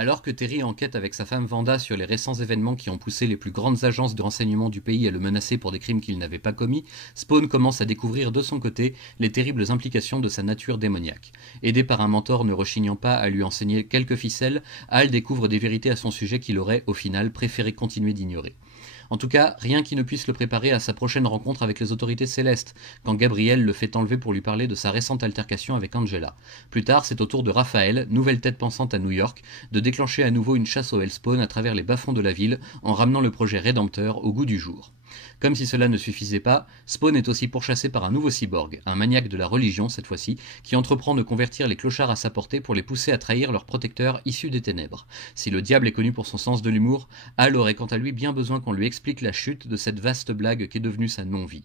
Alors que Terry enquête avec sa femme Vanda sur les récents événements qui ont poussé les plus grandes agences de renseignement du pays à le menacer pour des crimes qu'il n'avait pas commis, Spawn commence à découvrir de son côté les terribles implications de sa nature démoniaque. Aidé par un mentor ne rechignant pas à lui enseigner quelques ficelles, Hal découvre des vérités à son sujet qu'il aurait, au final, préféré continuer d'ignorer. En tout cas, rien qui ne puisse le préparer à sa prochaine rencontre avec les autorités célestes, quand Gabriel le fait enlever pour lui parler de sa récente altercation avec Angela. Plus tard, c'est au tour de Raphaël, nouvelle tête pensante à New York, de déclencher à nouveau une chasse au Hellspawn à travers les bas-fonds de la ville, en ramenant le projet rédempteur au goût du jour. Comme si cela ne suffisait pas, Spawn est aussi pourchassé par un nouveau cyborg, un maniaque de la religion cette fois-ci, qui entreprend de convertir les clochards à sa portée pour les pousser à trahir leur protecteur issu des ténèbres. Si le diable est connu pour son sens de l'humour, Hal aurait quant à lui bien besoin qu'on lui explique la chute de cette vaste blague qu'est devenue sa non-vie.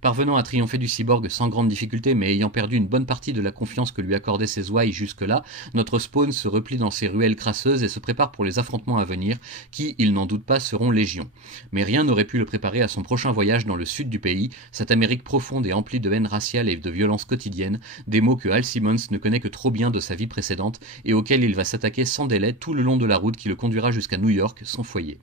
Parvenant à triompher du cyborg sans grande difficulté, mais ayant perdu une bonne partie de la confiance que lui accordaient ses ouailles jusque-là, notre Spawn se replie dans ses ruelles crasseuses et se prépare pour les affrontements à venir, qui, il n'en doute pas, seront légion. Mais rien n'aurait pu le préparer à son prochain voyage dans le sud du pays, cette Amérique profonde et emplie de haine raciale et de violence quotidienne, des maux que Hal Simmons ne connaît que trop bien de sa vie précédente, et auxquels il va s'attaquer sans délai tout le long de la route qui le conduira jusqu'à New York, son foyer.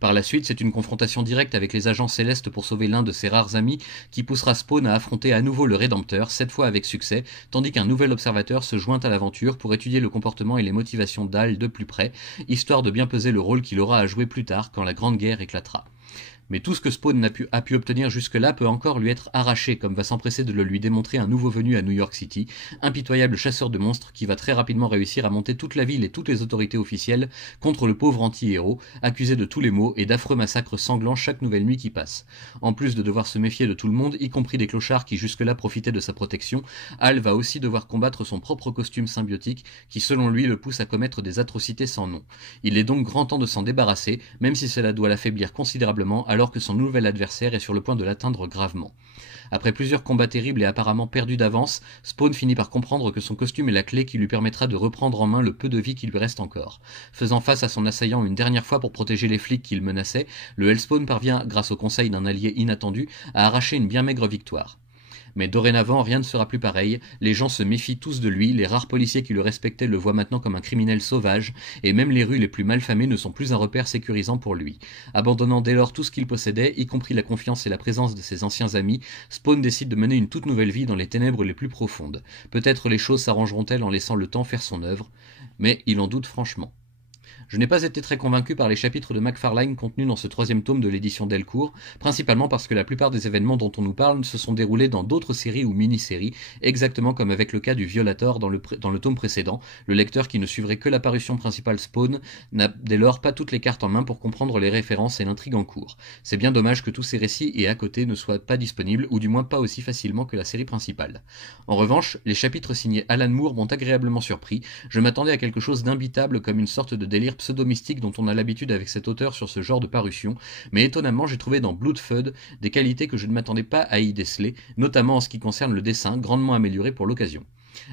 Par la suite, c'est une confrontation directe avec les agents célestes pour sauver l'un de ses rares amis qui poussera Spawn à affronter à nouveau le Rédempteur, cette fois avec succès, tandis qu'un nouvel observateur se joint à l'aventure pour étudier le comportement et les motivations d'Hal de plus près, histoire de bien peser le rôle qu'il aura à jouer plus tard quand la Grande Guerre éclatera. Mais tout ce que Spawn a pu obtenir jusque-là peut encore lui être arraché, comme va s'empresser de le lui démontrer un nouveau venu à New York City, impitoyable chasseur de monstres qui va très rapidement réussir à monter toute la ville et toutes les autorités officielles contre le pauvre anti-héros, accusé de tous les maux et d'affreux massacres sanglants chaque nouvelle nuit qui passe. En plus de devoir se méfier de tout le monde, y compris des clochards qui jusque-là profitaient de sa protection, Hal va aussi devoir combattre son propre costume symbiotique qui selon lui le pousse à commettre des atrocités sans nom. Il est donc grand temps de s'en débarrasser, même si cela doit l'affaiblir considérablement alors que son nouvel adversaire est sur le point de l'atteindre gravement. Après plusieurs combats terribles et apparemment perdus d'avance, Spawn finit par comprendre que son costume est la clé qui lui permettra de reprendre en main le peu de vie qui lui reste encore. Faisant face à son assaillant une dernière fois pour protéger les flics qu'il menaçait, le Hellspawn parvient, grâce au conseil d'un allié inattendu, à arracher une bien maigre victoire. Mais dorénavant, rien ne sera plus pareil, les gens se méfient tous de lui, les rares policiers qui le respectaient le voient maintenant comme un criminel sauvage, et même les rues les plus malfamées ne sont plus un repère sécurisant pour lui. Abandonnant dès lors tout ce qu'il possédait, y compris la confiance et la présence de ses anciens amis, Spawn décide de mener une toute nouvelle vie dans les ténèbres les plus profondes. Peut-être les choses s'arrangeront-elles en laissant le temps faire son œuvre, mais il en doute franchement. Je n'ai pas été très convaincu par les chapitres de McFarlane contenus dans ce troisième tome de l'édition Delcourt, principalement parce que la plupart des événements dont on nous parle se sont déroulés dans d'autres séries ou mini-séries, exactement comme avec le cas du Violator dans le tome précédent. Le lecteur qui ne suivrait que l'apparition principale Spawn n'a dès lors pas toutes les cartes en main pour comprendre les références et l'intrigue en cours. C'est bien dommage que tous ces récits et à côté ne soient pas disponibles, ou du moins pas aussi facilement que la série principale. En revanche, les chapitres signés Alan Moore m'ont agréablement surpris. Je m'attendais à quelque chose d'imbitable comme une sorte de délire pseudo-mystique dont on a l'habitude avec cet auteur sur ce genre de parution, mais étonnamment j'ai trouvé dans Bloodfeud des qualités que je ne m'attendais pas à y déceler, notamment en ce qui concerne le dessin, grandement amélioré pour l'occasion.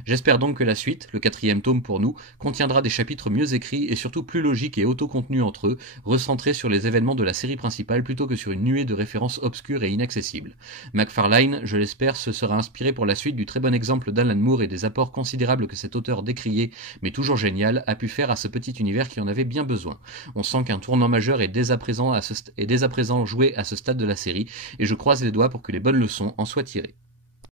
J'espère donc que la suite, le 4e tome pour nous, contiendra des chapitres mieux écrits et surtout plus logiques et autocontenus entre eux, recentrés sur les événements de la série principale plutôt que sur une nuée de références obscures et inaccessibles. McFarlane, je l'espère, se sera inspiré pour la suite du très bon exemple d'Alan Moore et des apports considérables que cet auteur décrié, mais toujours génial, a pu faire à ce petit univers qui en avait bien besoin. On sent qu'un tournant majeur est dès à présent joué à ce stade de la série, et je croise les doigts pour que les bonnes leçons en soient tirées.